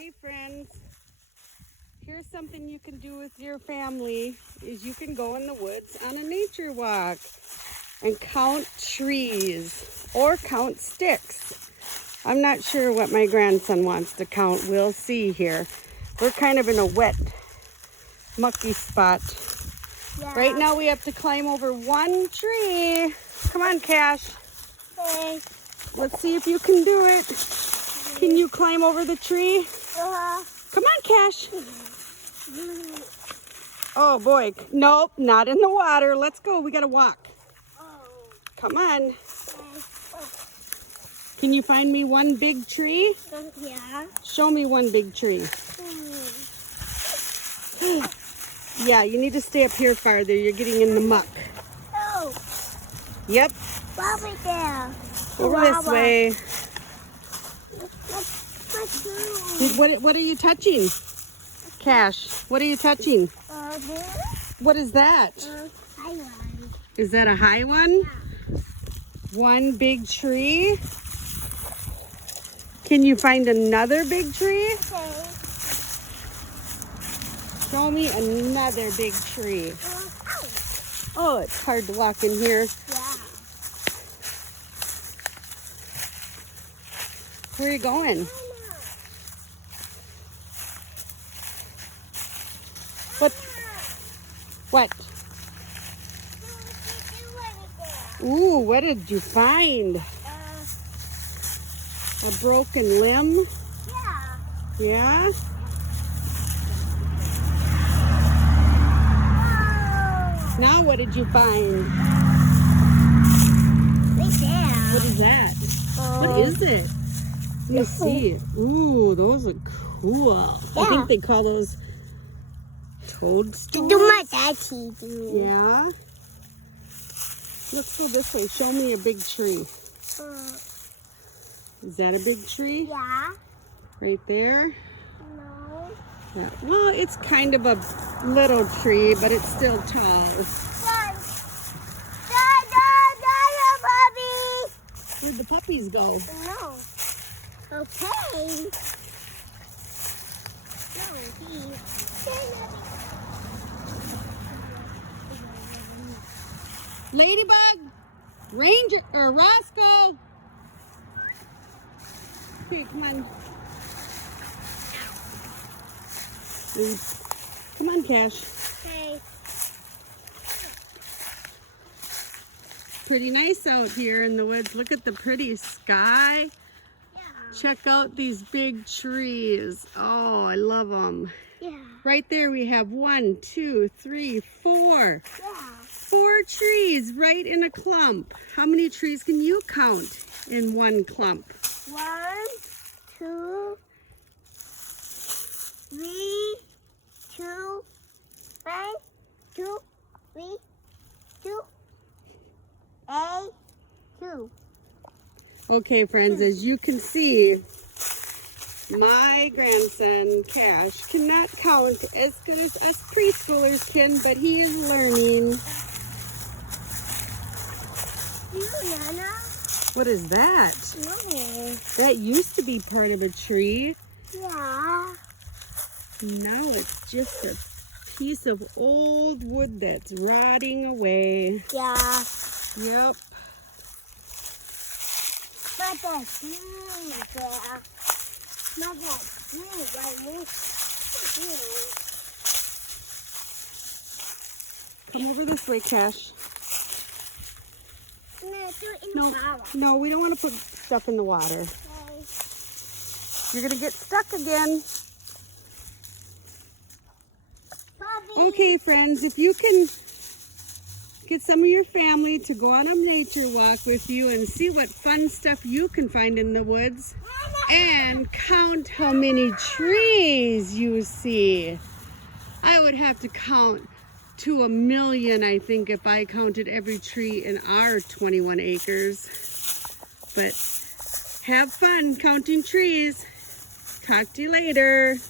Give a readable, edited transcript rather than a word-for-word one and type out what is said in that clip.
Hey friends, here's something you can do with your family is you can go in the woods on a nature walk and count trees or count sticks. I'm not sure what my grandson wants to count. We'll see here. We're kind of in a wet, mucky spot. Yeah. Right now we have to climb over one tree. Come on, Cash. Okay. Let's see if you can do it. Can you climb over the tree? Come on, Cash. Oh boy, nope, not in the water. Let's go, we gotta walk. Come on. Can you find me one big tree? Yeah. Show me one big tree. Yeah, you need to stay up here farther. You're getting in the muck. Oh. Yep. Over there. Over this way. What are you touching? Cash, what are you touching? What is that? High one. Is that a high one? Yeah. One big tree? Can you find another big tree? Okay. Show me another big tree. Oh, it's hard to walk in here. Yeah. Where are you going? What? Ooh, what did you find? A broken limb? Yeah. Yeah? Oh. Now what did you find? Right there. What is that? What is it? Let me see. Ooh, those are cool. Yeah. I think they call those toadstools. Do my daddy do. Yeah. Let's go this way. Show me a big tree. Is that a big tree? Yeah. Right there? No. Yeah. Well, it's kind of a little tree, but it's still tall. Puppy. Where'd the puppies go? No. Okay. Ladybug, Ranger, or Roscoe. Okay, come on. Come on, Cash. Okay. Pretty nice out here in the woods. Look at the pretty sky. Yeah. Check out these big trees. Oh, I love them. Yeah. Right there we have 1, 2, 3, 4. Yeah. 4 trees right in a clump. How many trees can you count in one clump? 1, 2, 3, 2, 1, 2, 3, 2, 8, 2. Okay, friends, as you can see, my grandson, Cash, cannot count as good as us preschoolers can, but he is learning. Nana? What is that? No. That used to be part of a tree. Yeah. Now it's just a piece of old wood that's rotting away. Yeah. Yep. But that's new there. Not that new, like this. Come over this way, Cash. No, No, we don't want to put stuff in the water. Okay. You're going to get stuck again. Bobby. Okay, friends, if you can get some of your family to go on a nature walk with you and see what fun stuff you can find in the woods and count how many trees you see. I would have to count to 1,000,000, I think, if I counted every tree in our 21 acres. But have fun counting trees. Talk to you later.